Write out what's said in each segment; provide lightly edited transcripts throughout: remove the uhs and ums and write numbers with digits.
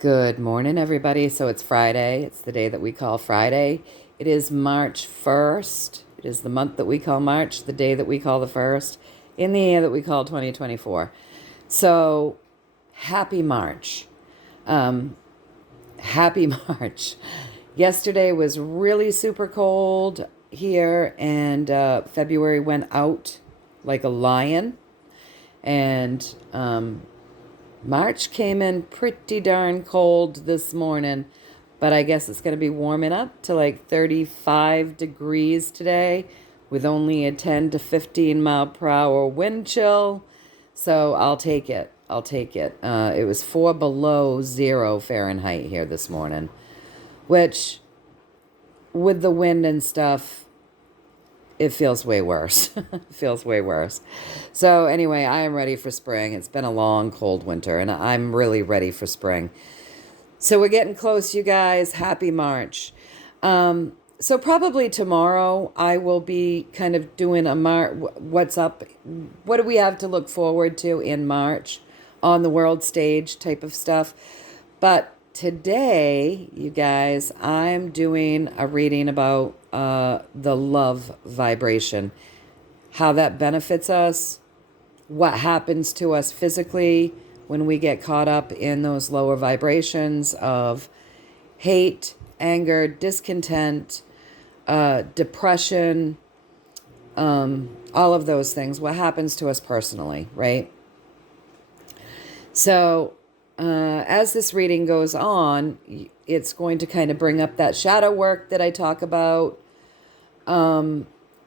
Good morning, everybody. So it's Friday. It's the day that we call Friday. It is March 1st. It is the month that we call March, the day that we call the 1st, in the year that we call 2024. So happy March. Happy March. Yesterday was really super cold here, and February went out like a lion. And March came in pretty darn cold this morning, but I guess it's going to be warming up to like 35 degrees today with only a 10 to 15 mile per hour wind chill. So I'll take it. I'll take it. It was 4 below 0 Fahrenheit here this morning, which with the wind and stuff, it feels way worse. It feels way worse. So anyway, I am ready for spring. It's been a long, cold winter, and I'm really ready for spring. So we're getting close, you guys. Happy March. So probably tomorrow I will be kind of doing a what's up, what do we have to look forward to in March on the world stage type of stuff. But today, you guys, I'm doing a reading about the love vibration, how that benefits us, what happens to us physically when we get caught up in those lower vibrations of hate, anger, discontent, depression, all of those things, what happens to us personally, right? So as this reading goes on, it's going to kind of bring up that shadow work that I talk about.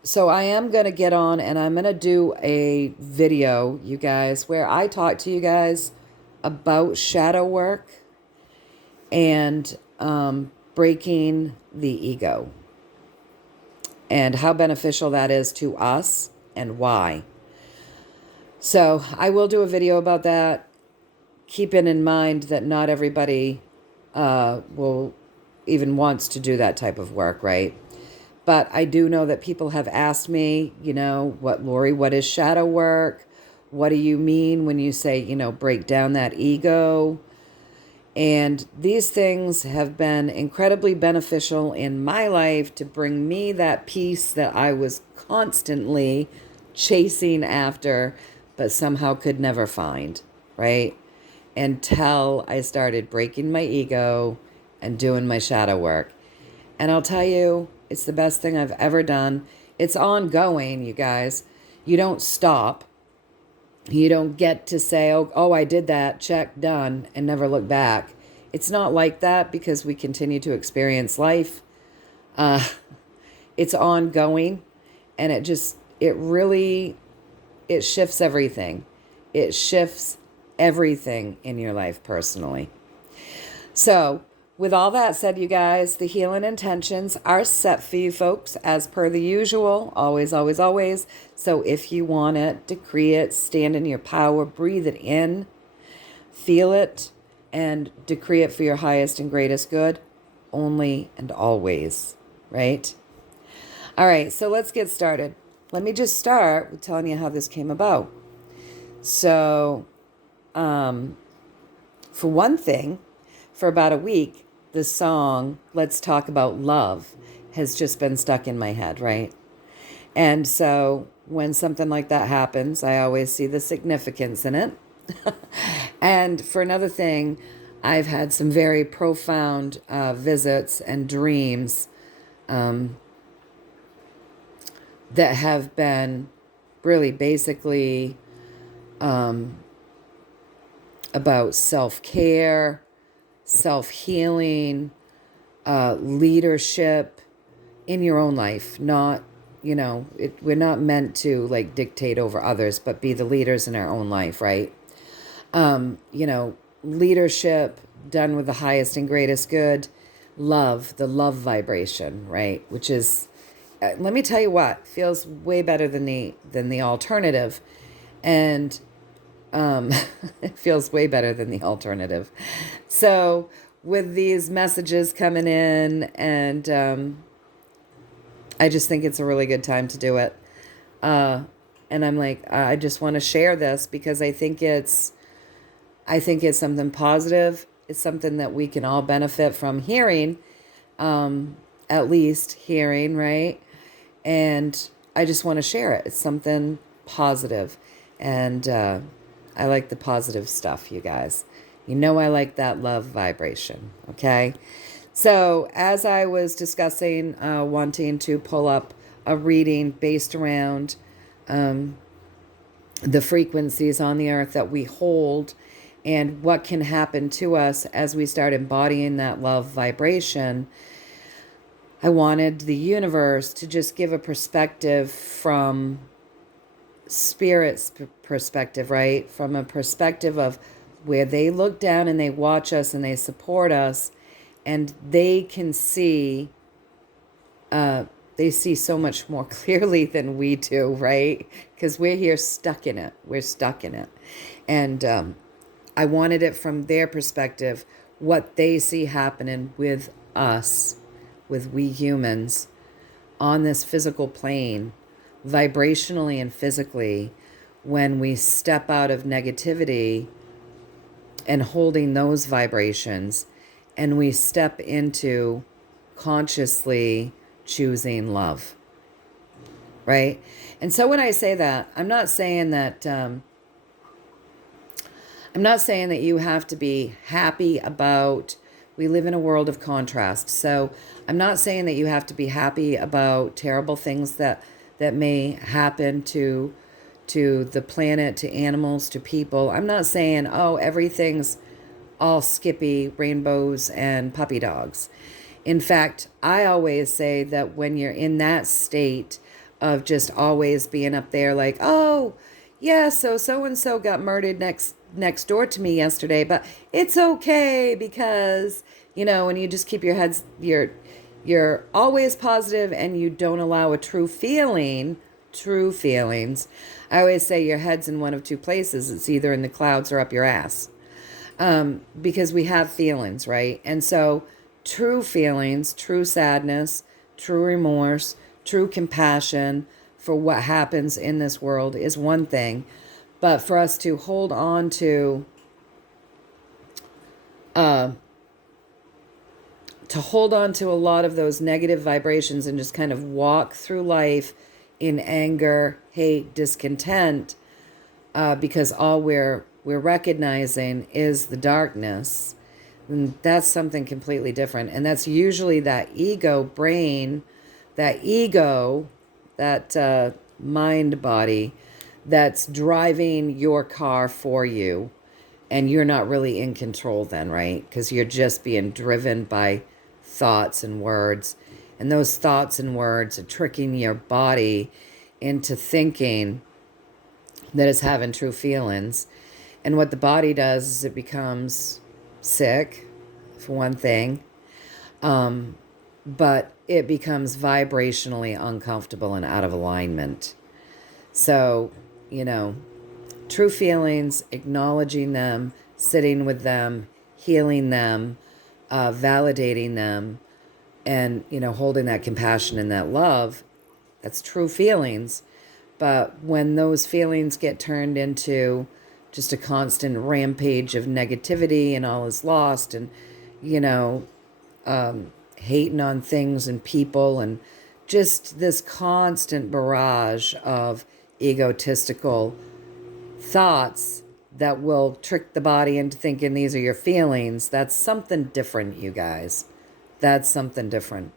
So I am going to get on and I'm going to do a video, you guys, where I talk to you guys about shadow work and breaking the ego and how beneficial that is to us and why. So I will do a video about that. Keeping in mind that not everybody will even wants to do that type of work, right? But I do know that people have asked me, Lorri, what is shadow work? What do you mean when you say, break down that ego? And these things have been incredibly beneficial in my life to bring me that peace that I was constantly chasing after, but somehow could never find, right? Until I started breaking my ego and doing my shadow work. And I'll tell you, it's the best thing I've ever done. It's ongoing, you guys. You don't stop. You don't get to say, oh, I did that, check, done, and never look back. It's not like that because we continue to experience life. It's ongoing, and it shifts everything. It shifts everything in your life personally. So with all that said, you guys, the healing intentions are set for you folks as per the usual, always, always, always. So if you want it, decree it, stand in your power, breathe it in, feel it, and decree it for your highest and greatest good, only and always, right? All right, so let's get started. Let me just start with telling you how this came about. So for one thing, for about a week, the song Let's Talk About Love has just been stuck in my head, right? And so when something like that happens, I always see the significance in it. And for another thing, I've had some very profound visits and dreams that have been really basically about self-care, self-healing, leadership in your own life. Not, we're not meant to like dictate over others, but be the leaders in our own life, right? Leadership done with the highest and greatest good, love, the love vibration, right? Which is, let me tell you what, feels way better than the alternative. And it feels way better than the alternative. So with these messages coming in, and I just think it's a really good time to do it. And I'm like, I just want to share this because I think it's something positive It's something that we can all benefit from hearing, at least hearing, right? And I just want to share it. It's something positive. And I like the positive stuff, you guys. You know I like that love vibration, okay? So as I was discussing wanting to pull up a reading based around the frequencies on the earth that we hold and what can happen to us as we start embodying that love vibration, I wanted the universe to just give a perspective from Spirit's perspective, right? From a perspective of where they look down and they watch us and they support us, and they can see, they see so much more clearly than we do, right? Because we're here stuck in it. We're stuck in it. And I wanted it from their perspective, what they see happening with us, with we humans on this physical plane, vibrationally and physically, when we step out of negativity and holding those vibrations, and we step into consciously choosing love, right? And so when I say that, I'm not saying that you have to be happy about, we live in a world of contrast. So I'm not saying that you have to be happy about terrible things that may happen to the planet, to animals, to people. I'm not saying, oh, everything's all skippy, rainbows, and puppy dogs. In fact, I always say that when you're in that state of just always being up there like, oh, yeah, so-and-so got murdered next door to me yesterday, but it's okay because, and you just keep your heads, you're always positive and you don't allow a true feelings. I always say your head's in one of two places. It's either in the clouds or up your ass. Because we have feelings, right? And so true feelings, true sadness, true remorse, true compassion for what happens in this world is one thing. But for us to hold on to a lot of those negative vibrations and just kind of walk through life in anger, hate, discontent, because all we're recognizing is the darkness, and that's something completely different. And that's usually that ego brain, that mind body that's driving your car for you, and you're not really in control then, right? Because you're just being driven by thoughts and words, and those thoughts and words are tricking your body into thinking that it's having true feelings. And what the body does is it becomes sick, for one thing, but it becomes vibrationally uncomfortable and out of alignment. So, true feelings, acknowledging them, sitting with them, healing them, validating them, and, holding that compassion and that love, that's true feelings. But when those feelings get turned into just a constant rampage of negativity and all is lost and, hating on things and people and just this constant barrage of egotistical thoughts that will trick the body into thinking these are your feelings, that's something different, you guys. That's something different.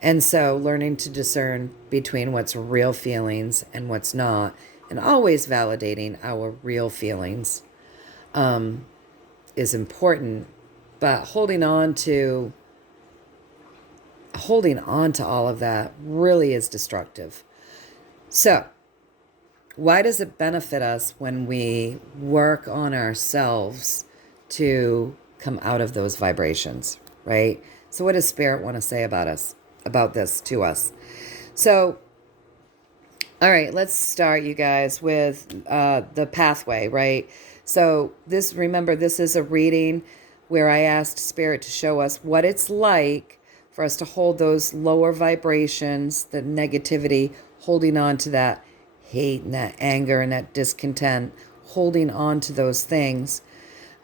And so learning to discern between what's real feelings and what's not, and always validating our real feelings, is important. But holding on to all of that really is destructive. So why does it benefit us when we work on ourselves to come out of those vibrations, right? So what does Spirit want to say about this to us? So, all right, let's start, you guys, with the pathway, right? So remember, this is a reading where I asked Spirit to show us what it's like for us to hold those lower vibrations, the negativity, holding on to that hate and that anger and that discontent, holding on to those things.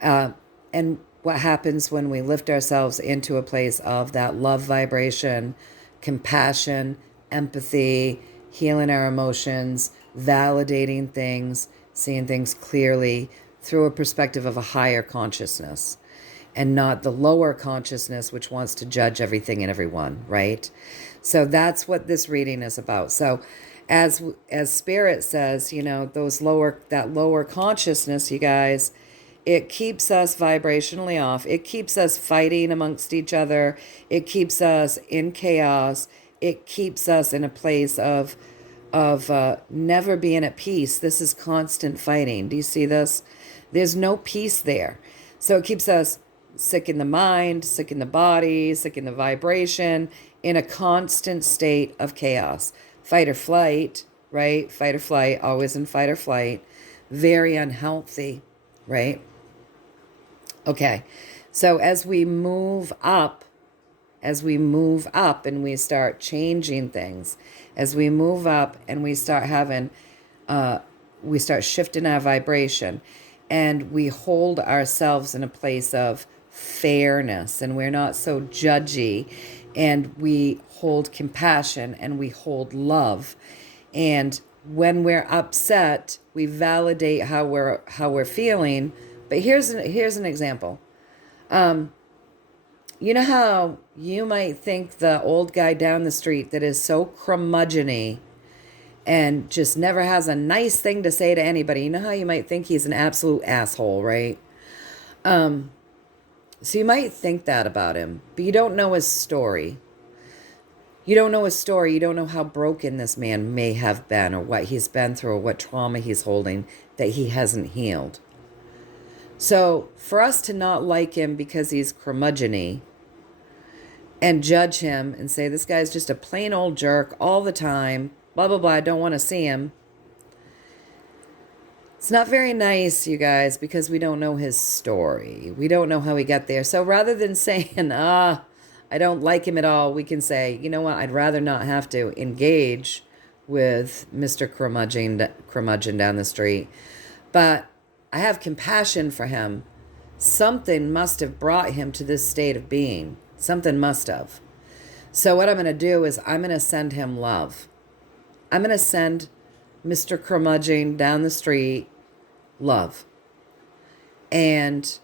And what happens when we lift ourselves into a place of that love vibration, compassion, empathy, healing our emotions, validating things, seeing things clearly through a perspective of a higher consciousness and not the lower consciousness which wants to judge everything and everyone, right? So that's what this reading is about. So as Spirit says, that lower consciousness, you guys, it keeps us vibrationally off. It keeps us fighting amongst each other. It keeps us in chaos. It keeps us in a place of never being at peace. This is constant fighting. Do you see this? There's no peace there. So it keeps us sick in the mind, sick in the body, sick in the vibration, in a constant state of chaos. Fight or flight, right? Fight or flight, always in fight or flight. Very unhealthy, right? Okay, so as we move up and we start changing things, as we move up and we start having, we start shifting our vibration, and we hold ourselves in a place of fairness, and we're not so judgy, and we hold compassion and we hold love. And when we're upset, we validate how we're feeling. But here's an example. You know how you might think the old guy down the street that is so curmudgeon-y and just never has a nice thing to say to anybody. You know how you might think he's an absolute asshole, right? So you might think that about him, but you don't know his story. You don't know his story. You don't know how broken this man may have been, or what he's been through, or what trauma he's holding that he hasn't healed. So for us to not like him because he's curmudgeon-y and judge him and say, this guy's just a plain old jerk all the time, blah, blah, blah, I don't want to see him. It's not very nice, you guys, because we don't know his story. We don't know how he got there. So rather than saying, I don't like him at all, we can say, you know what, I'd rather not have to engage with Mr. Curmudgeon down the street. But I have compassion for him. Something must have brought him to this state of being. Something must have. So what I'm going to do is I'm going to send him love. I'm going to send Mr. Curmudgeon down the street love. And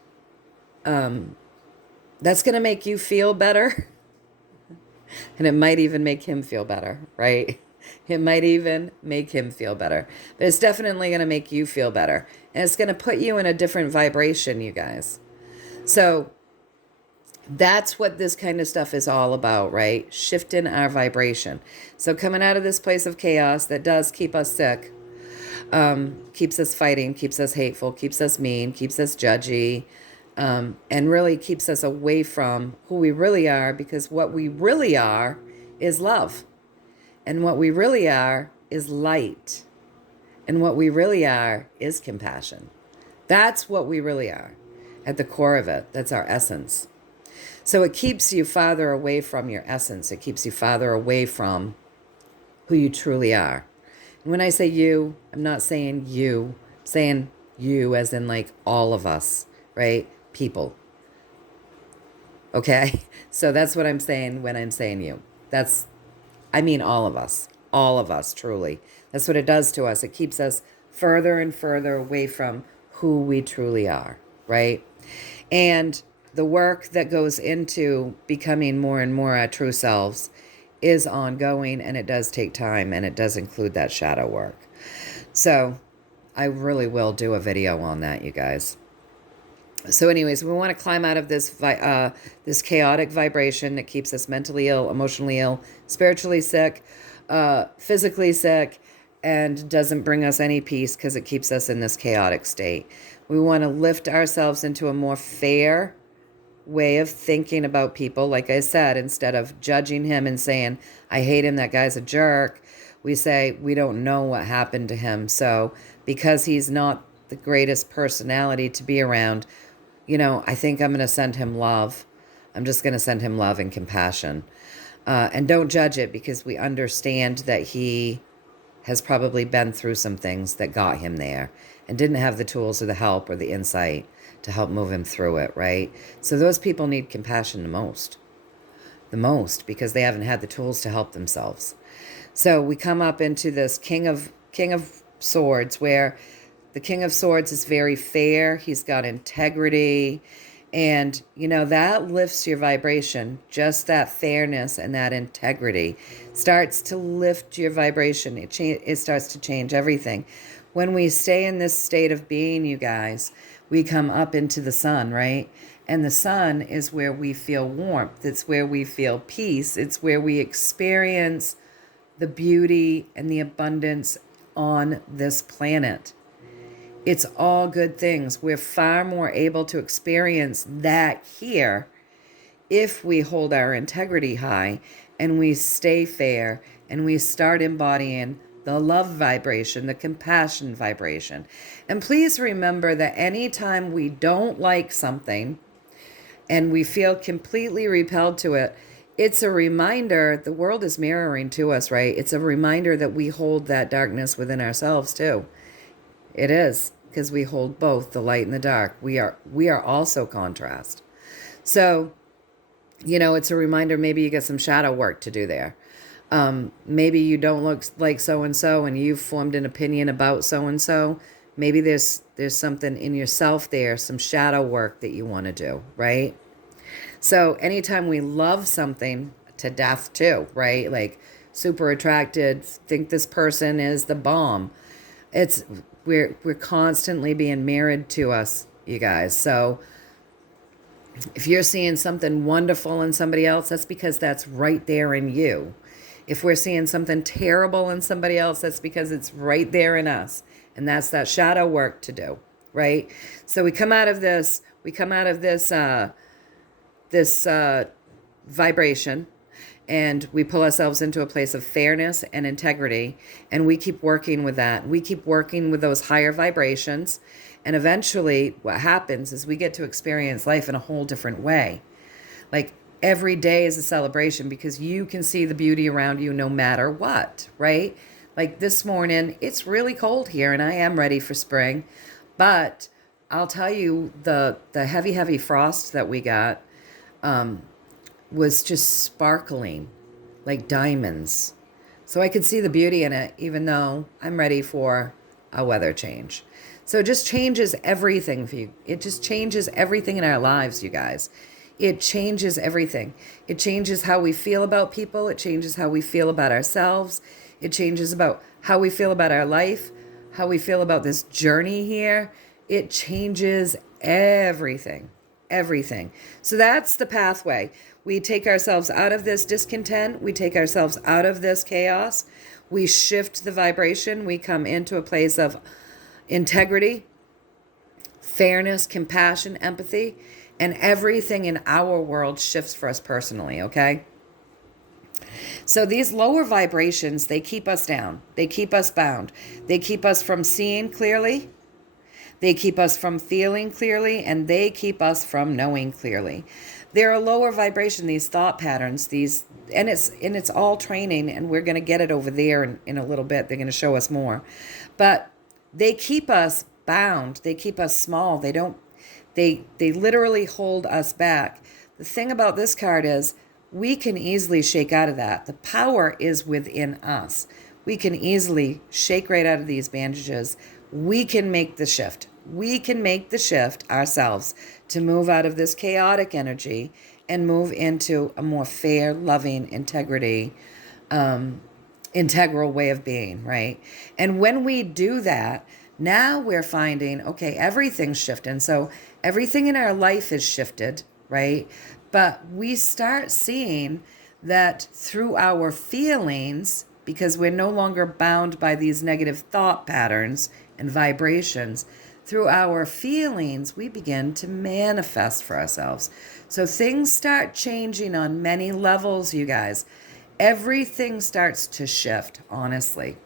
that's going to make you feel better. And it might even make him feel better, right? It might even make him feel better. But it's definitely going to make you feel better. And it's going to put you in a different vibration, you guys. So that's what this kind of stuff is all about, right? Shifting our vibration. So coming out of this place of chaos that does keep us sick, keeps us fighting, keeps us hateful, keeps us mean, keeps us judgy, and really keeps us away from who we really are, because what we really are is love. And what we really are is light. And what we really are is compassion. That's what we really are at the core of it. That's our essence. So it keeps you farther away from your essence. It keeps you farther away from who you truly are. And when I say you, I'm not saying you. I'm saying you as in like all of us, right? People. Okay? So that's what I'm saying when I'm saying you. I mean all of us, truly. That's what it does to us. It keeps us further and further away from who we truly are, right? And the work that goes into becoming more and more our true selves is ongoing, and it does take time, and it does include that shadow work. So I really will do a video on that, you guys. So anyways, we want to climb out of this this chaotic vibration that keeps us mentally ill, emotionally ill, spiritually sick, physically sick, and doesn't bring us any peace because it keeps us in this chaotic state. We want to lift ourselves into a more fair way of thinking about people. Like I said, instead of judging him and saying, I hate him, that guy's a jerk, we say, we don't know what happened to him. So because he's not the greatest personality to be around, I think I'm going to send him love. I'm just going to send him love and compassion. And don't judge it, because we understand that he has probably been through some things that got him there and didn't have the tools or the help or the insight to help move him through it, right? So those people need compassion the most, because they haven't had the tools to help themselves. So we come up into this King of Swords, where the King of Swords is very fair. He's got integrity. And, that lifts your vibration. Just that fairness and that integrity starts to lift your vibration. It starts to change everything. When we stay in this state of being, you guys, we come up into the sun, right? And the sun is where we feel warmth. It's where we feel peace. It's where we experience the beauty and the abundance on this planet. It's all good things. We're far more able to experience that here if we hold our integrity high and we stay fair and we start embodying the love vibration, the compassion vibration. And please remember that anytime we don't like something and we feel completely repelled to it, it's a reminder the world is mirroring to us, right? It's a reminder that we hold that darkness within ourselves too. It is, because we hold both the light and the dark. We are also contrast. So, it's a reminder, maybe you got some shadow work to do there. Maybe you don't look like so-and-so and you've formed an opinion about so-and-so. Maybe there's something in yourself there, some shadow work that you want to do, right? So anytime we love something to death too, right? Like super attracted, think this person is the bomb. We're constantly being mirrored to us, you guys. So if you're seeing something wonderful in somebody else, that's because that's right there in you. If we're seeing something terrible in somebody else, that's because it's right there in us. And that's that shadow work to do, right? So we come out of this vibration, and we pull ourselves into a place of fairness and integrity, and we keep working with that. We keep working with those higher vibrations, and eventually what happens is we get to experience life in a whole different way. Like every day is a celebration because you can see the beauty around you no matter what, right? Like this morning, it's really cold here and I am ready for spring, but I'll tell you the heavy frost that we got was just sparkling like diamonds. So I could see the beauty in it, even though I'm ready for a weather change. So it just changes everything for you. It just changes everything in our lives, you guys. It changes everything. It changes how we feel about people. It changes how we feel about ourselves. It changes about how we feel about our life, how we feel about this journey here. It changes everything. Everything. So that's the pathway. We take ourselves out of this discontent. We take ourselves out of this chaos. We shift the vibration. We come into a place of integrity, fairness, compassion, empathy, and everything in our world shifts for us personally, okay? So these lower vibrations, they keep us down. They keep us bound. They keep us from seeing clearly. They keep us from feeling clearly, and they keep us from knowing clearly. They're a lower vibration, these thought patterns, and it's all training, and we're going to get it over there in a little bit. They're going to show us more. But they keep us bound. They keep us small. They literally hold us back. The thing about this card is we can easily shake out of that. The power is within us. We can easily shake right out of these bandages. We can make the shift. We can make the shift ourselves to move out of this chaotic energy and move into a more fair, loving, integral way of being, right? And when we do that, now we're finding, okay, everything's shifting. So everything in our life is shifted, right? But we start seeing that through our feelings, because we're no longer bound by these negative thought patterns and vibrations, through our feelings, we begin to manifest for ourselves. So things start changing on many levels, you guys. Everything starts to shift, honestly.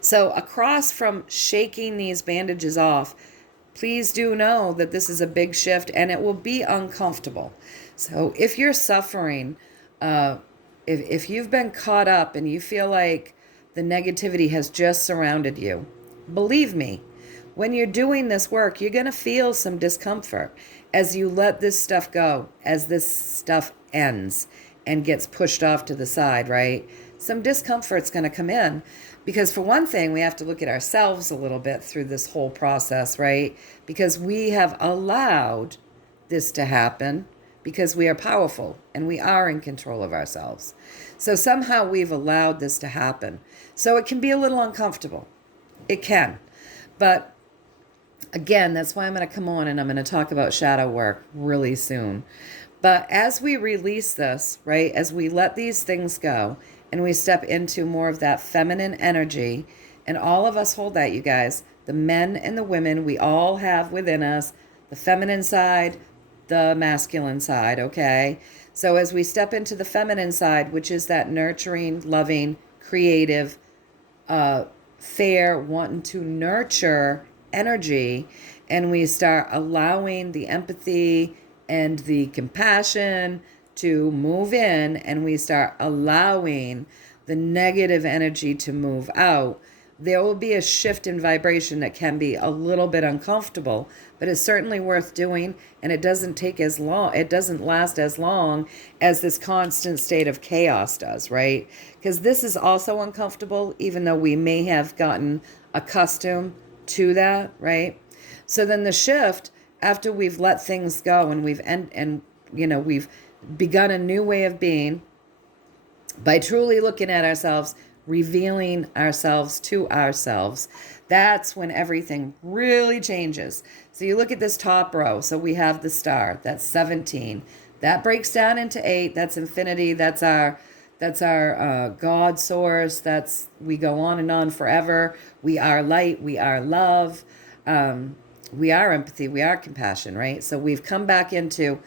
So across from shaking these bandages off, please do know that this is a big shift and it will be uncomfortable. So if you're suffering, if you've been caught up and you feel like the negativity has just surrounded you. Believe me, when you're doing this work, you're going to feel some discomfort as you let this stuff go, as this stuff ends and gets pushed off to the side, right? Some discomfort's going to come in because, for one thing, we have to look at ourselves a little bit through this whole process, right? Because we have allowed this to happen because we are powerful and we are in control of ourselves. So somehow we've allowed this to happen. So it can be a little uncomfortable. It can. But again, that's why I'm going to come on and I'm going to talk about shadow work really soon. But as we release this, right, as we let these things go and we step into more of that feminine energy, and all of us hold that, you guys, the men and the women, we all have within us the feminine side, the masculine side, okay? So as we step into the feminine side, which is that nurturing, loving, creative, fair, wanting to nurture energy, and we start allowing the empathy and the compassion to move in, and we start allowing the negative energy to move out, there will be a shift in vibration that can be a little bit uncomfortable, but it's certainly worth doing, and it doesn't take as long, it doesn't last as long as this constant state of chaos does, right? Because this is also uncomfortable, even though we may have gotten accustomed to that, right? So then the shift, after we've let things go and we've begun a new way of being by truly looking at ourselves, revealing ourselves to ourselves, that's when everything really changes. So you look at this top row. So we have the star, that's 17. That breaks down into 8. That's infinity. That's our God source. We go on and on forever. We are light. We are love. We are empathy. We are compassion, right? So we've come back into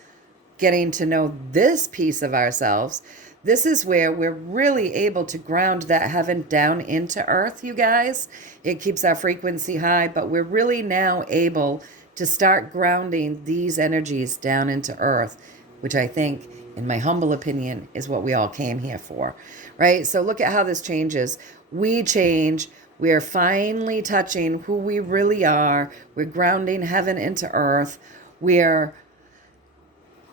getting to know this piece of ourselves. This is where we're really able to ground that heaven down into earth, you guys. It keeps our frequency high, but we're really now able to start grounding these energies down into earth, which I think, in my humble opinion, is what we all came here for, right? So look at how this changes. We change. We're finally touching who we really are. We're grounding heaven into earth. We're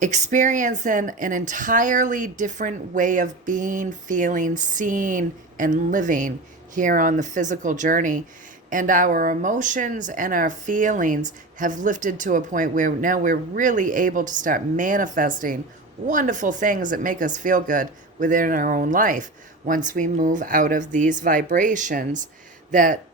experiencing an entirely different way of being, feeling, seeing, and living here on the physical journey. And our emotions and our feelings have lifted to a point where now we're really able to start manifesting wonderful things that make us feel good within our own life once we move out of these vibrations that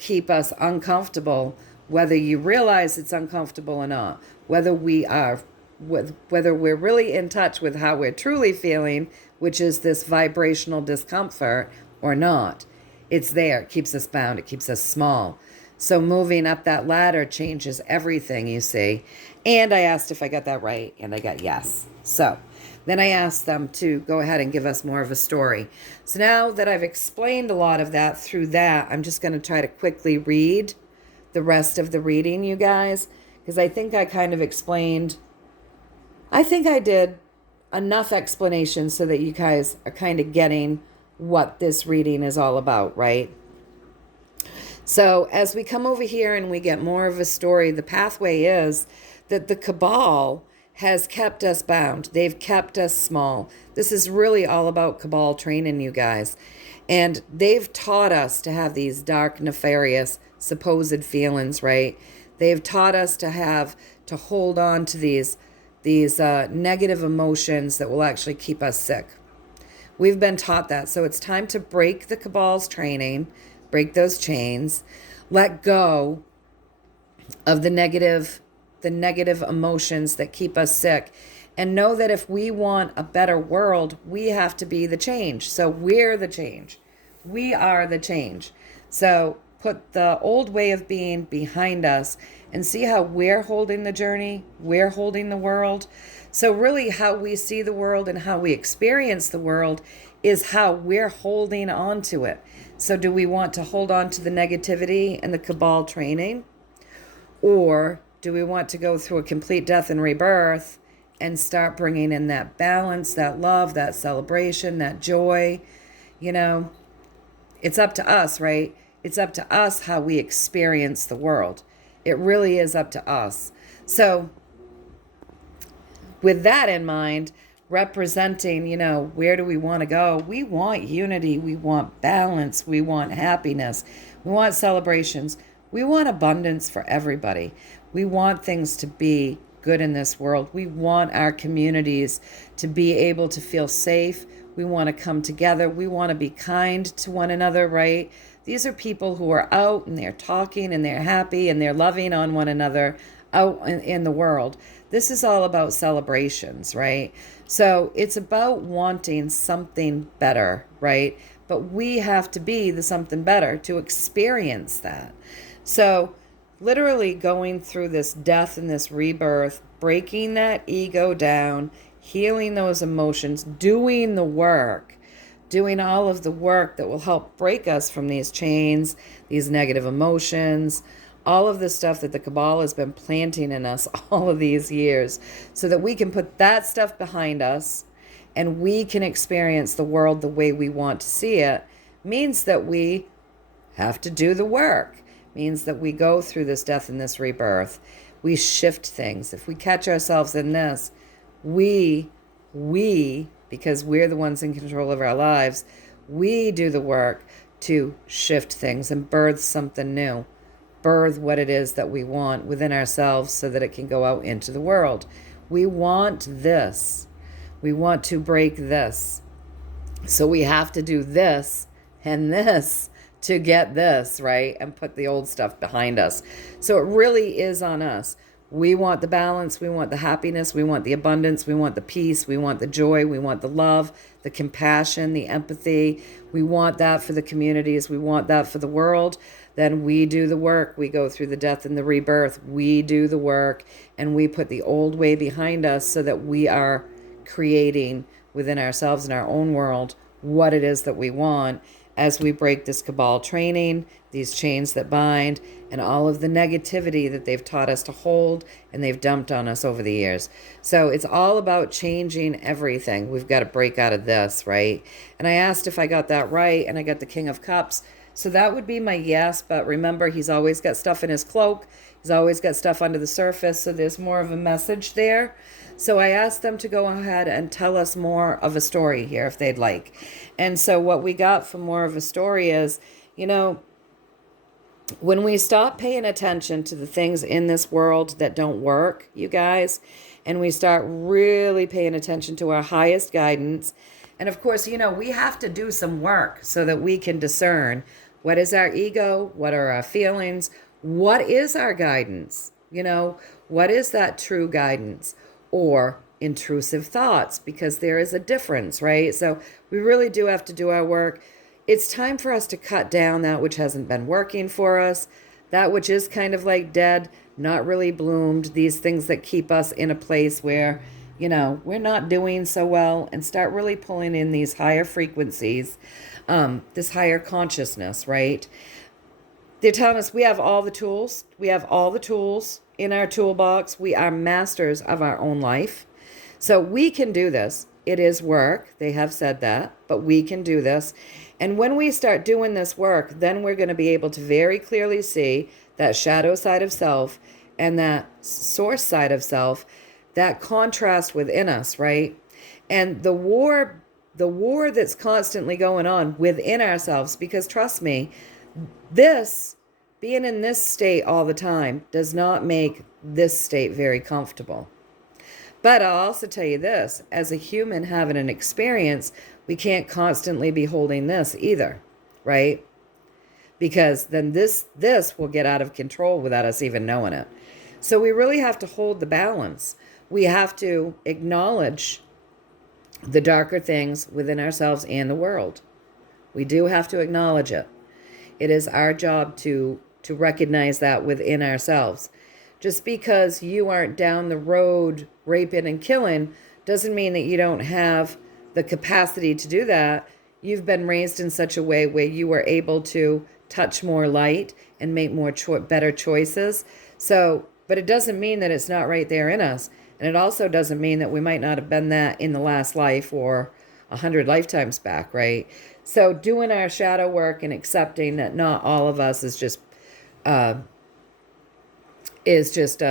keep us uncomfortable, whether you realize it's uncomfortable or not, whether we're really in touch with how we're truly feeling, which is this vibrational discomfort, or not. It's there. It keeps us bound. It keeps us small. So moving up that ladder changes everything, you see. And I asked if I got that right, and I got yes. So then I asked them to go ahead and give us more of a story. So now that I've explained a lot of that through that, I'm just going to try to quickly read the rest of the reading, you guys, because I think I kind of explained, I think I did enough explanation so that you guys are kind of getting what this reading is all about, right? So as we come over here and we get more of a story, the pathway is that the cabal has kept us bound. They've kept us small. This is really all about cabal training, you guys. And they've taught us to have these dark, nefarious, supposed feelings, right? They've taught us to hold on to these negative emotions that will actually keep us sick. We've been taught that. So it's time to break the cabal's training, break those chains, let go of the negative emotions that keep us sick, and know that if we want a better world, we have to be the change. So we're the change. We are the change. So put the old way of being behind us and see how we're holding the journey, we're holding the world. So really how we see the world and how we experience the world is how we're holding on to it. So do we want to hold on to the negativity and the cabal training? Or do we want to go through a complete death and rebirth and start bringing in that balance, that love, that celebration, that joy? You know, It's up to us, right? It's up to us how we experience the world. It really is up to us. So with that in mind, representing, where do we want to go? We want unity. We want balance. We want happiness. We want celebrations. We want abundance for everybody. We want things to be good in this world. We want our communities to be able to feel safe. We want to come together. We want to be kind to one another, right? These are people who are out and they're talking and they're happy and they're loving on one another out in the world. This is all about celebrations, right? So it's about wanting something better, right? But we have to be the something better to experience that. So literally going through this death and this rebirth, breaking that ego down, healing those emotions, doing the work, doing all of the work that will help break us from these chains, these negative emotions, all of the stuff that the Cabal has been planting in us all of these years, so that we can put that stuff behind us and we can experience the world the way we want to see it, means that we have to do the work, means that we go through this death and this rebirth. We shift things. If we catch ourselves in this, we, because we're the ones in control of our lives, we do the work to shift things and birth something new. Birth what it is that we want within ourselves so that it can go out into the world. We want this. We want to break this. So we have to do this and this to get this, right? And put the old stuff behind us. So it really is on us. We want the balance. We want the happiness. We want the abundance. We want the peace. We want the joy. We want the love, the compassion, the empathy. We want that for the communities. We want that for the world. Then we do the work. We go through the death and the rebirth. We do the work and we put the old way behind us so that we are creating within ourselves in our own world what it is that we want as we break this Cabal training, these chains that bind, and all of the negativity that they've taught us to hold and they've dumped on us over the years. So it's all about changing everything. We've got to break out of this, right? And I asked if I got that right, and I got the King of Cups. So that would be my yes, but remember, he's always got stuff in his cloak. He's always got stuff under the surface, so there's more of a message there. So I asked them to go ahead and tell us more of a story here if they'd like. And so what we got for more of a story is, when we stop paying attention to the things in this world that don't work, you guys, and we start really paying attention to our highest guidance, and of course, we have to do some work so that we can discern what is our ego, what are our feelings, what is our guidance, what is that true guidance, or intrusive thoughts, because there is a difference, right? So we really do have to do our work. It's time for us to cut down that which hasn't been working for us, that which is kind of like dead, not really bloomed, these things that keep us in a place where, we're not doing so well, and start really pulling in these higher frequencies, this higher consciousness, right? They're telling us we have all the tools. We have all the tools in our toolbox. We are masters of our own life. So we can do this. It is work. They have said that, but we can do this. And when we start doing this work, then we're going to be able to very clearly see that shadow side of self and that source side of self, that contrast within us, right? And the war that's constantly going on within ourselves, because trust me, being in this state all the time does not make this state very comfortable. But I'll also tell you this, as a human having an experience, we can't constantly be holding this either, right? Because then this will get out of control without us even knowing it. So we really have to hold the balance. We have to acknowledge the darker things within ourselves and the world. We do have to acknowledge it. It is our job to recognize that within ourselves. Just because you aren't down the road raping and killing doesn't mean that you don't have the capacity to do that. You've been raised in such a way where you are able to touch more light and make more better choices. So, but it doesn't mean that it's not right there in us. And it also doesn't mean that we might not have been that in the last life or 100 lifetimes back, right? So doing our shadow work and accepting that not all of us is just uh, daisies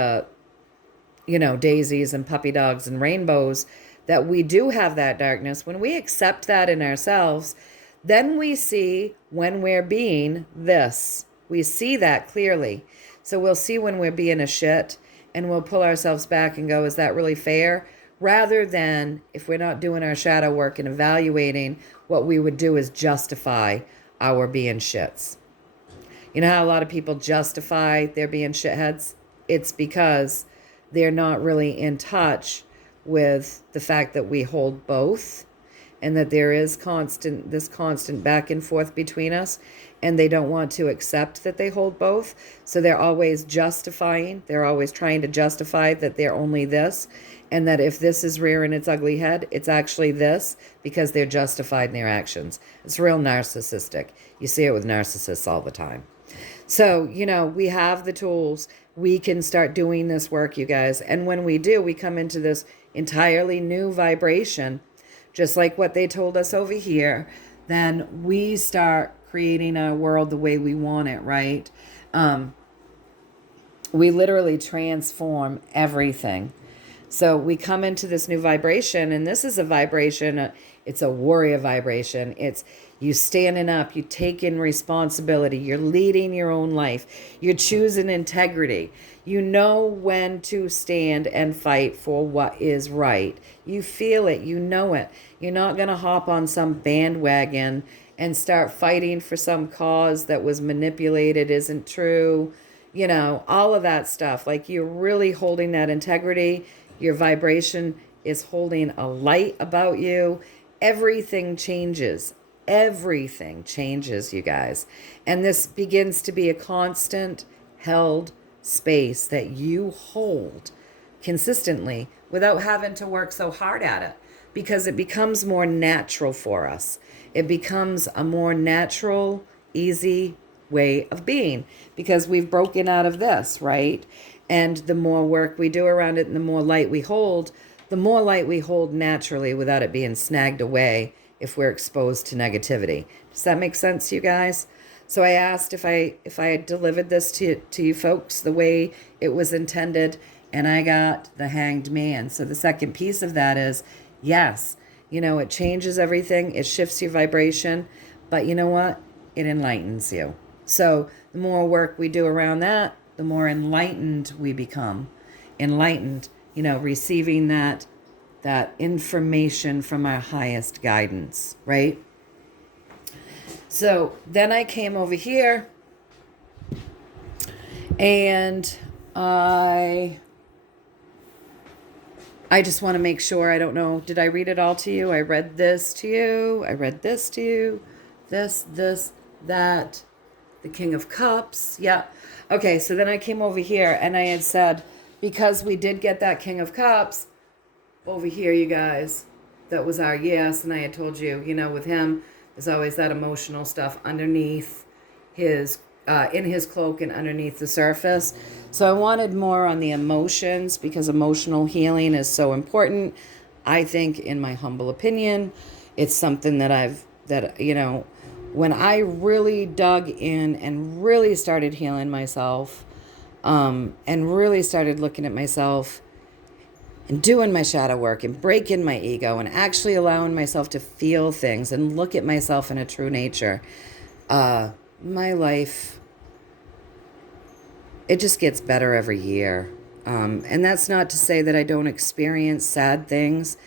and puppy dogs and rainbows, that we do have that darkness. When we accept that in ourselves, then we see when we're being this. We see that clearly. So we'll see when we're being a shit, and we'll pull ourselves back and go, is that really fair? Rather than, if we're not doing our shadow work and evaluating, what we would do is justify our being shits. You know how a lot of people justify their being shitheads? It's because they're not really in touch with the fact that we hold both, and that there is this constant back and forth between us, and they don't want to accept that they hold both. So they're always justifying. They're always trying to justify that they're only this, and that if this is rearing its ugly head, it's actually this, because they're justified in their actions. It's real narcissistic. You see it with narcissists all the time. So, we have the tools. We can start doing this work, you guys. And when we do, we come into this entirely new vibration, just like what they told us over here. Then we start creating our world the way we want it, right? We literally transform everything. So we come into this new vibration, and this is a vibration, it's a warrior vibration. It's you standing up, you taking responsibility, you're leading your own life, you're choosing integrity. You know when to stand and fight for what is right. You feel it, you know it. You're not going to hop on some bandwagon and start fighting for some cause that was manipulated, isn't true, all of that stuff. Like, you're really holding that integrity. Your vibration is holding a light about you. Everything changes. Everything changes, you guys. And this begins to be a constant held space that you hold consistently without having to work so hard at it, because it becomes more natural for us. It becomes a more natural, easy way of being, because we've broken out of this, right? And the more work we do around it and the more light we hold naturally without it being snagged away if we're exposed to negativity. Does that make sense, you guys? So I asked if I had delivered this to you folks the way it was intended, and I got the Hanged Man. So the second piece of that is, yes, it changes everything. It shifts your vibration, but you know what? It enlightens you. So the more work we do around that, the more enlightened we become. Enlightened, receiving that information from our highest guidance, right? So then I came over here, and I just want to make sure, I don't know, did I read it all to you? I read this to you. I read this to you. This, that. The King of Cups. Yeah. Okay, so then I came over here, and I had said, because we did get that King of Cups over here, you guys, that was our yes. And I had told you, with him, there's always that emotional stuff underneath his, in his cloak and underneath the surface. So I wanted more on the emotions, because emotional healing is so important. I think, in my humble opinion, it's something that when I really dug in and really started healing myself, and really started looking at myself and doing my shadow work and breaking my ego and actually allowing myself to feel things and look at myself in a true nature, my life, it just gets better every year. And that's not to say that I don't experience sad things.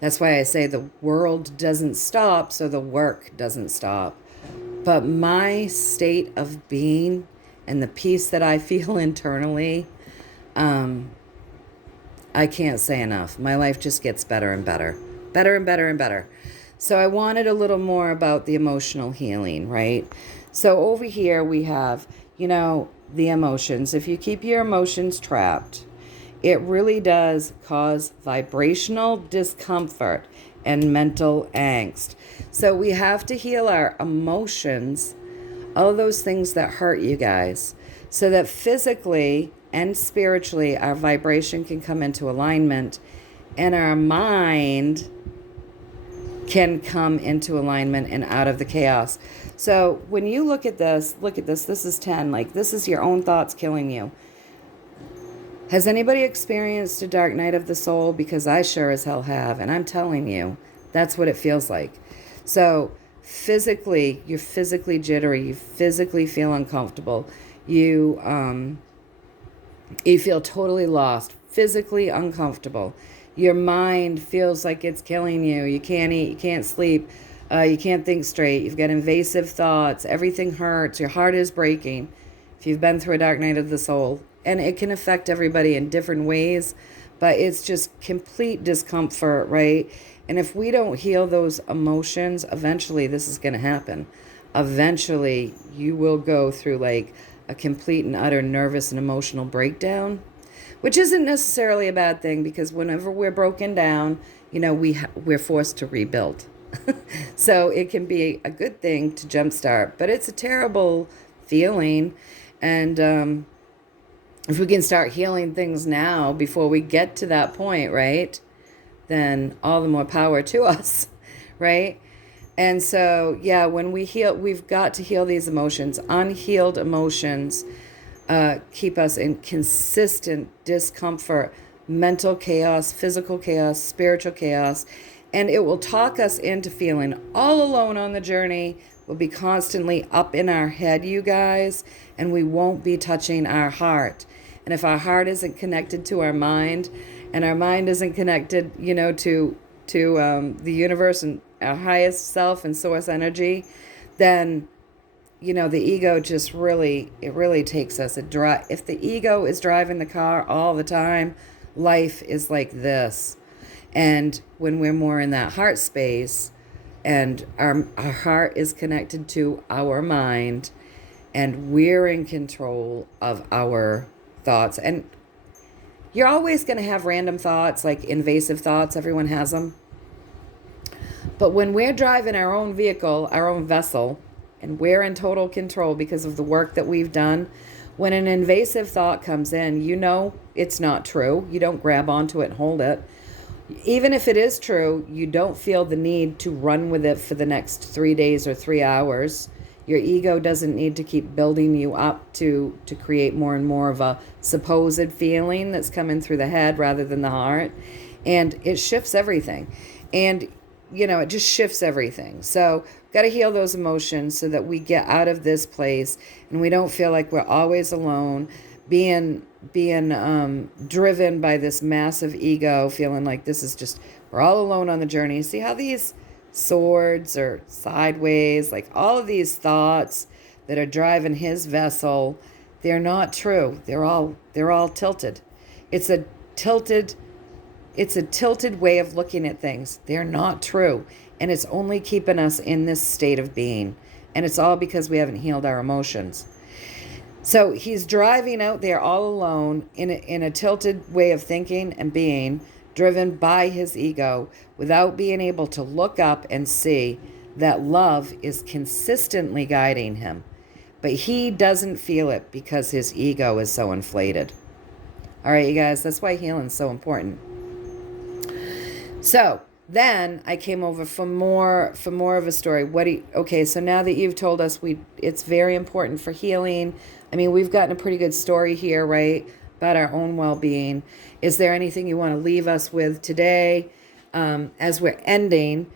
That's why I say the world doesn't stop, so the work doesn't stop. But my state of being and the peace that I feel internally, I can't say enough. My life just gets better and better. Better and better and better. So I wanted a little more about the emotional healing, right? So over here we have, the emotions. If you keep your emotions trapped, it really does cause vibrational discomfort and mental angst. So we have to heal our emotions, all those things that hurt you guys, so that physically and spiritually our vibration can come into alignment, and our mind can come into alignment and out of the chaos. So when you look at this, this is 10. Like, this is your own thoughts killing you. Has anybody experienced a dark night of the soul? Because I sure as hell have. And I'm telling you, that's what it feels like. So physically, you're physically jittery. You physically feel uncomfortable. You feel totally lost, physically uncomfortable. Your mind feels like it's killing you. You can't eat, you can't sleep, you can't think straight. You've got invasive thoughts. Everything hurts. Your heart is breaking if you've been through a dark night of the soul. And it can affect everybody in different ways, but it's just complete discomfort, right? And if we don't heal those emotions, eventually this is going to happen. Eventually you will go through like a complete and utter nervous and emotional breakdown, which isn't necessarily a bad thing, because whenever we're broken down, you know, we're forced to rebuild. So it can be a good thing to jumpstart, but it's a terrible feeling. And if we can start healing things now before we get to that point, right, then all the more power to us, right? And so, yeah, when we heal, we've got to heal these emotions. Unhealed emotions keep us in consistent discomfort, mental chaos, physical chaos, spiritual chaos, and it will talk us into feeling all alone on the journey. We'll be constantly up in our head, you guys, and we won't be touching our heart. And if our heart isn't connected to our mind, and our mind isn't connected, you know, to the universe and our highest self and source energy, then, you know, the ego just really takes us. If the ego is driving the car all the time, life is like this. And when we're more in that heart space, and our heart is connected to our mind, and we're in control of our thoughts. And you're always going to have random thoughts, like invasive thoughts. Everyone has them. But when we're driving our own vehicle, our own vessel, and we're in total control because of the work that we've done, when an invasive thought comes in, you know it's not true. You don't grab onto it and hold it. Even if it is true, you don't feel the need to run with it for the next 3 days or 3 hours. Your ego doesn't need to keep building you up to create more and more of a supposed feeling that's coming through the head rather than the heart. And it shifts everything. And, you know, it just shifts everything. So got to heal those emotions so that we get out of this place and we don't feel like we're always alone, being driven by this massive ego, feeling like this is just, we're all alone on the journey. See how these swords are sideways, like all of these thoughts that are driving his vessel, they're not true. They're all tilted. It's a tilted way of looking at things. They're not true. And it's only keeping us in this state of being. And it's all because we haven't healed our emotions. So he's driving out there all alone in a tilted way of thinking and being, driven by his ego, without being able to look up and see that love is consistently guiding him. But he doesn't feel it because his ego is so inflated. All right, you guys, that's why healing is so important. So then I came over for more of a story. Okay, so now that you've told us it's very important for healing. I mean, we've gotten a pretty good story here, right, about our own well-being. Is there anything you want to leave us with today as we're ending?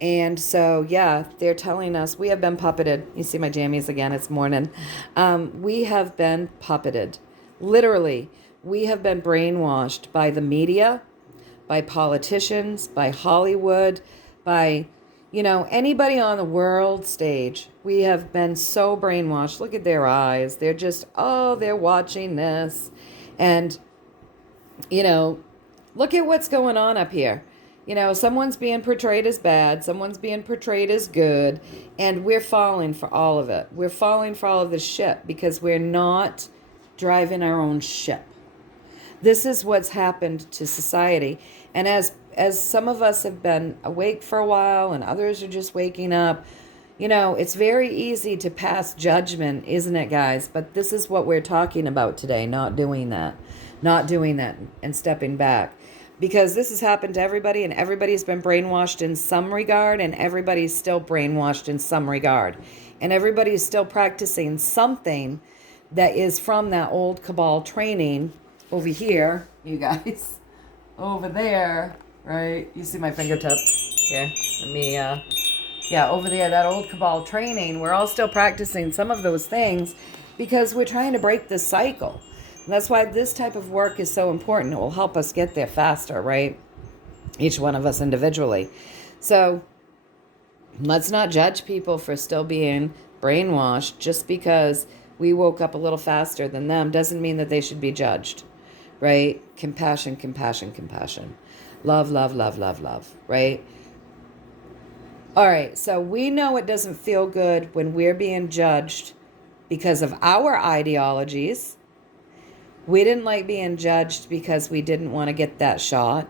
And so, yeah, they're telling us we have been puppeted. You see my jammies again, it's morning. We have been puppeted. Literally, we have been brainwashed by the media, by politicians, by Hollywood, by, you know, anybody on the world stage. We have been so brainwashed. Look at their eyes. They're just, oh, they're watching this. And, you know, look at what's going on up here. You know, someone's being portrayed as bad. Someone's being portrayed as good. And we're falling for all of it. We're falling for all of this shit because we're not driving our own ship. This is what's happened to society. And as some of us have been awake for a while and others are just waking up, you know, it's very easy to pass judgment, isn't it, guys? But this is what we're talking about today, not doing that and stepping back. because this has happened to everybody, and everybody's been brainwashed in some regard, and everybody's still brainwashed in some regard. And everybody's still practicing something that is from that old cabal training over here, you guys. Over there, right? You see my fingertip? Yeah, let me, yeah, over there, that old cabal training. We're all still practicing some of those things because we're trying to break this cycle. And that's why this type of work is so important. It will help us get there faster, right? Each one of us individually. So let's not judge people for still being brainwashed. Just because we woke up a little faster than them doesn't mean that they should be judged, right? Compassion, compassion, compassion. Love, love, love, love, love, right? All right, so we know it doesn't feel good when we're being judged because of our ideologies. We didn't like being judged because we didn't want to get that shot.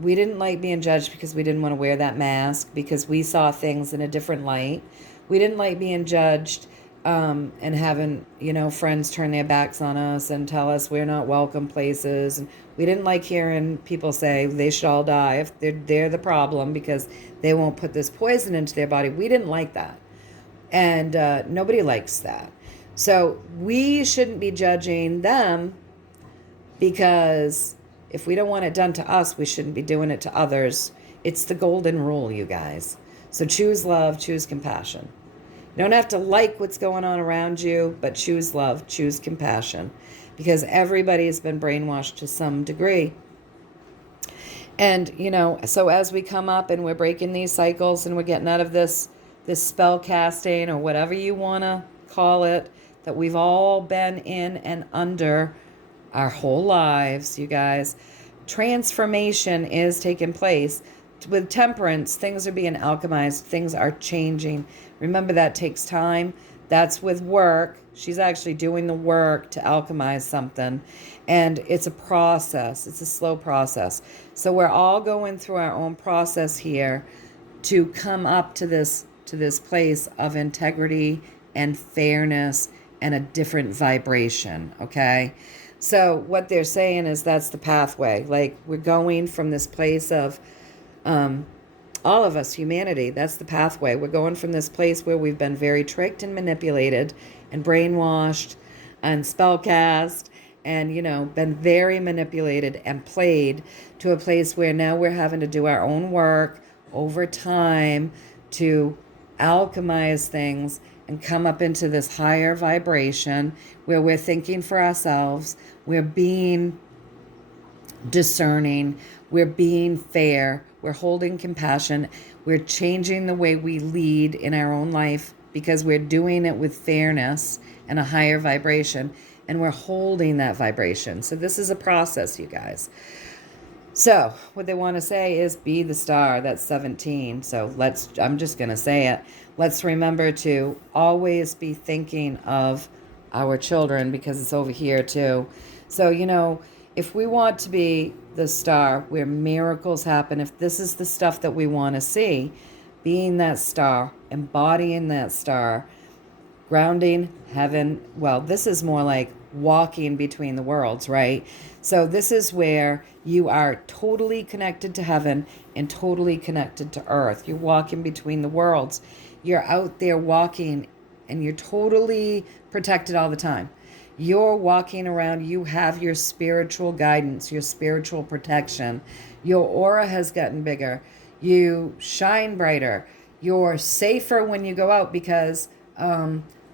We didn't like being judged because we didn't want to wear that mask, because we saw things in a different light. We didn't like being judged and having, friends turn their backs on us and tell us we're not welcome places. And we didn't like hearing people say they should all die if they're the problem because they won't put this poison into their body. We didn't like that. And nobody likes that. So we shouldn't be judging them, because if we don't want it done to us, we shouldn't be doing it to others. It's the golden rule, you guys. So choose love, choose compassion. You don't have to like what's going on around you, but choose love, choose compassion, because everybody has been brainwashed to some degree. And, so as we come up and we're breaking these cycles and we're getting out of this spell casting, or whatever you want to call it, that we've all been in and under our whole lives, you guys, transformation is taking place. With temperance, things are being alchemized, things are changing. Remember, that takes time. That's with work. She's actually doing the work to alchemize something. And it's a process. It's a slow process. So we're all going through our own process here to come up to this place of integrity and fairness and a different vibration, okay? So what they're saying is that's the pathway. Like, we're going from this place of all of us, humanity, that's the pathway. We're going from this place where we've been very tricked and manipulated and brainwashed and spellcast and, been very manipulated and played, to a place where now we're having to do our own work over time to alchemize things and come up into this higher vibration where we're thinking for ourselves, we're being discerning, we're being fair, we're holding compassion, we're changing the way we lead in our own life because we're doing it with fairness and a higher vibration, and we're holding that vibration. So this is a process, you guys. So what they want to say is be the star. That's 17. So I'm just going to say it. Let's remember to always be thinking of our children, because it's over here too. So, if we want to be the star where miracles happen, if this is the stuff that we want to see, being that star, embodying that star, grounding heaven. Well, this is more like walking between the worlds, right? So this is where you are totally connected to heaven and totally connected to earth. You're walking between the worlds. You're out there walking and you're totally protected all the time. You're walking around, you have your spiritual guidance, your spiritual protection. Your aura has gotten bigger. You shine brighter. You're safer when you go out because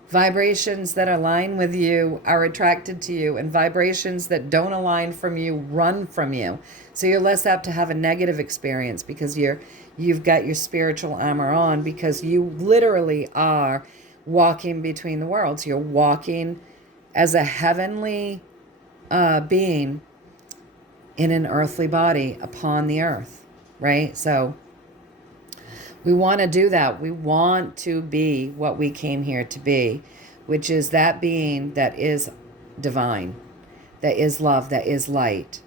vibrations that align with you are attracted to you, and vibrations that don't align from you run from you. So you're less apt to have a negative experience because you've got your spiritual armor on, because you literally are walking between the worlds. You're walking as a heavenly being in an earthly body upon the earth, right? So we want to do that. We want to be what we came here to be, which is that being that is divine, that is love, that is light,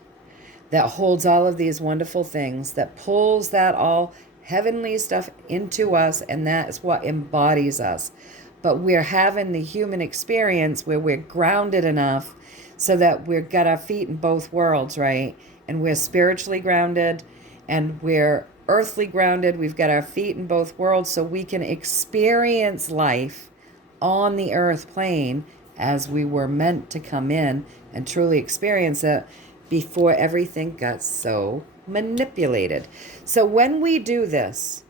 that holds all of these wonderful things, that pulls that all heavenly stuff into us, and that's what embodies us. But we're having the human experience where we're grounded enough so that we've got our feet in both worlds, right? and we're spiritually grounded, and we're earthly grounded. We've got our feet in both worlds, so we can experience life on the earth plane as we were meant to come in and truly experience it before everything got so manipulated. So when we do this,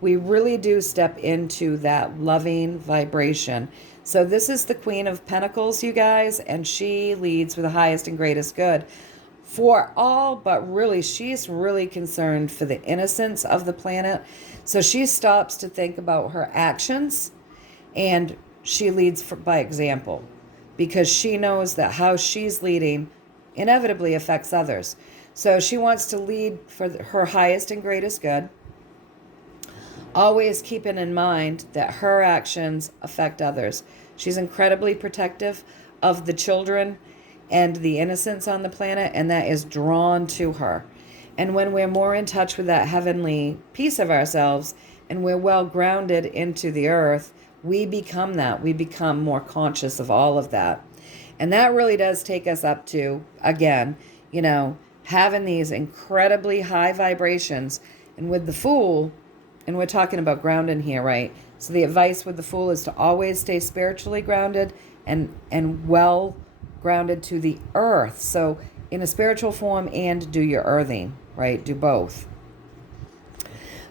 we really do step into that loving vibration. So this is the Queen of Pentacles, you guys, and she leads with the highest and greatest good for all, but really she's really concerned for the innocence of the planet. So she stops to think about her actions, and she leads by example, because she knows that how she's leading inevitably affects others. So she wants to lead for her highest and greatest good, always keeping in mind that her actions affect others. She's incredibly protective of the children and the innocents on the planet, and that is drawn to her. And when we're more in touch with that heavenly piece of ourselves, and we're well grounded into the earth, we become that. We become more conscious of all of that. And that really does take us up to, again, having these incredibly high vibrations. And with the Fool, and we're talking about grounding here, right? So the advice with the Fool is to always stay spiritually grounded and well grounded to the earth. So in a spiritual form, and do your earthing, right? Do both.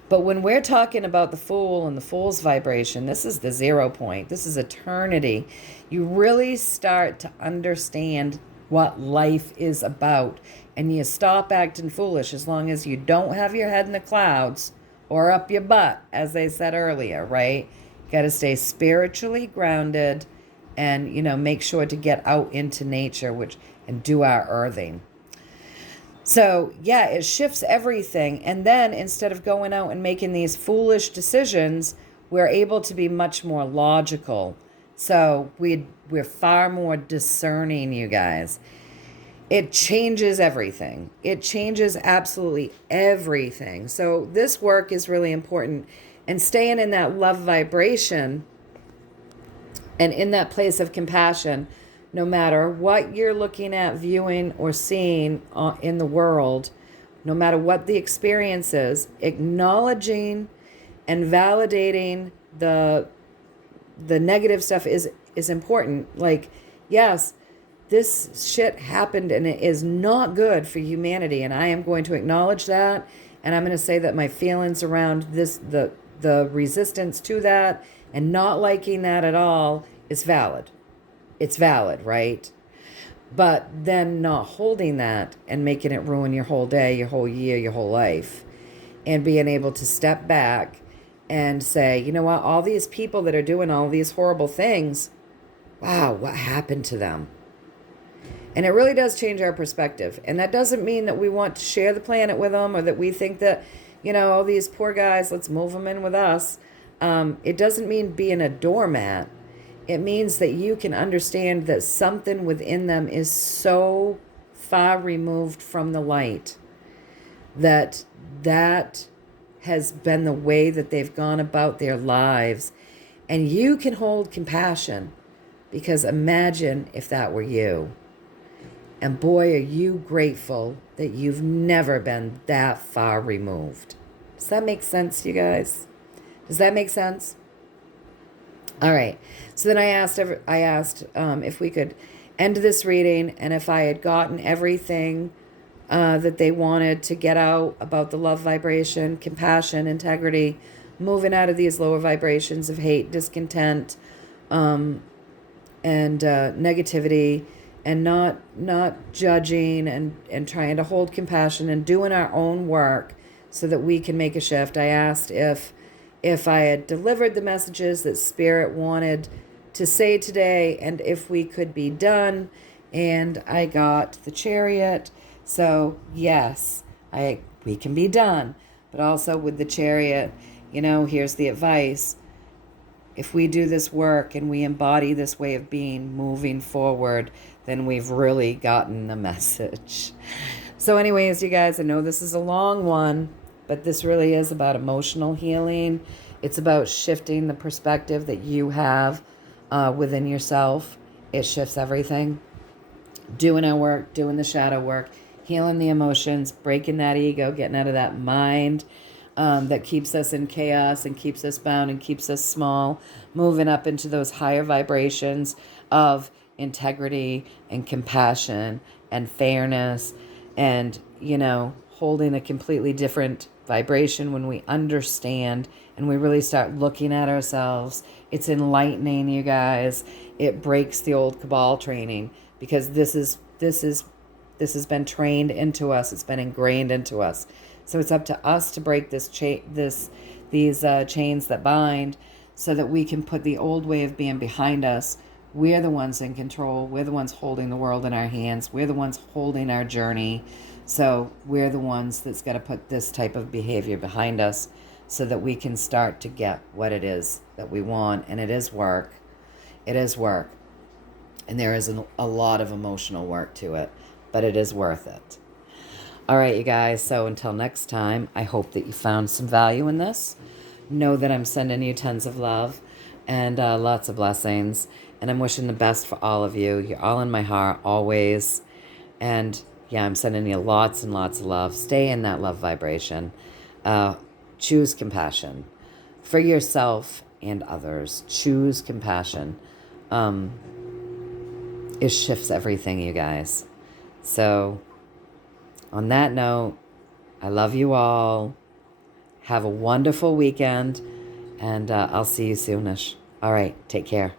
But when we're talking about the Fool and the Fool's vibration, this is the 0 point. This is eternity. You really start to understand what life is about. And you stop acting foolish as long as you don't have your head in the clouds or up your butt, as they said earlier, right? You got to stay spiritually grounded and, make sure to get out into nature, and do our earthing. So, yeah, it shifts everything. And then instead of going out and making these foolish decisions, we're able to be much more logical. So we're far more discerning, you guys. It changes everything. It changes absolutely everything. So this work is really important. And staying in that love vibration and in that place of compassion, no matter what you're looking at, viewing, or seeing in the world, no matter what the experience is, acknowledging and validating the negative stuff is important. Like, yes, this shit happened and it is not good for humanity, and I am going to acknowledge that, and I'm going to say that my feelings around this, the resistance to that and not liking that at all is valid. It's valid, right? But then not holding that and making it ruin your whole day, your whole year, your whole life, and being able to step back and say, you know what, all these people that are doing all these horrible things, wow, what happened to them? And it really does change our perspective. And that doesn't mean that we want to share the planet with them, or that we think that, all these poor guys, let's move them in with us. It doesn't mean being a doormat. It means that you can understand that something within them is so far removed from the light that has been the way that they've gone about their lives. And you can hold compassion, because imagine if that were you. And boy, are you grateful that you've never been that far removed. Does that make sense, you guys? Does that make sense? All right. So then I asked if we could end this reading, and if I had gotten everything that they wanted to get out about the love vibration, compassion, integrity, moving out of these lower vibrations of hate, discontent, and negativity, and not judging, and trying to hold compassion and doing our own work so that we can make a shift. I asked if I had delivered the messages that Spirit wanted to say today, and if we could be done. And I got the Chariot. So yes, we can be done. But also with the Chariot, here's the advice. If we do this work and we embody this way of being moving forward, then we've really gotten the message. So anyways, you guys, I know this is a long one, but this really is about emotional healing. It's about shifting the perspective that you have within yourself. It shifts everything. doing our work, doing the shadow work, healing the emotions, breaking that ego, getting out of that mind that keeps us in chaos and keeps us bound and keeps us small, moving up into those higher vibrations of integrity and compassion and fairness and, holding a completely different vibration when we understand and we really start looking at ourselves. It's enlightening, you guys. It breaks the old cabal training because this has been trained into us. It's been ingrained into us. So it's up to us to break these chains that bind, so that we can put the old way of being behind us. We're the ones in control. We're the ones holding the world in our hands. We're the ones holding our journey. So we're the ones that's got to put this type of behavior behind us so that we can start to get what it is that we want. And it is work. It is work. And there is a lot of emotional work to it, but it is worth it. All right, you guys. So until next time, I hope that you found some value in this. Know that I'm sending you tons of love and lots of blessings. And I'm wishing the best for all of you. You're all in my heart, always. And yeah, I'm sending you lots and lots of love. Stay in that love vibration. Choose compassion for yourself and others. Choose compassion. It shifts everything, you guys. So on that note, I love you all. Have a wonderful weekend, and I'll see you soonish. All right, take care.